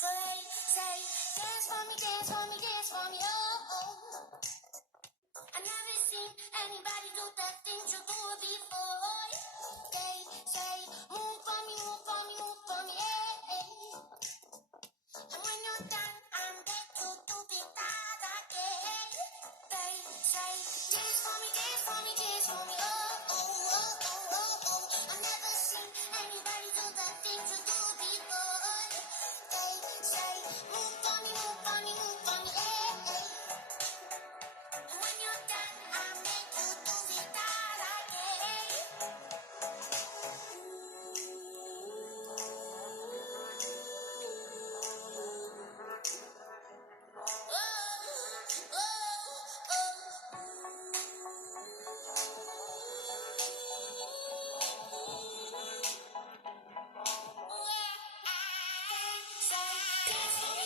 So they say, dance for me, dance for me, dance for me, oh, oh. I never seen anybody do the things you do before. They say, move for me, move for me, move for me, hey, hey. And when you're done, I'm back to do the that again. They say, dance for me, dance for me, dance for me, oh, oh, oh, oh, oh, oh. I never seen anybody do the things you do before. They say, move for me, move for me, move for me, hey, hey. And when you're done, I'm back to do the that again. Say, dance for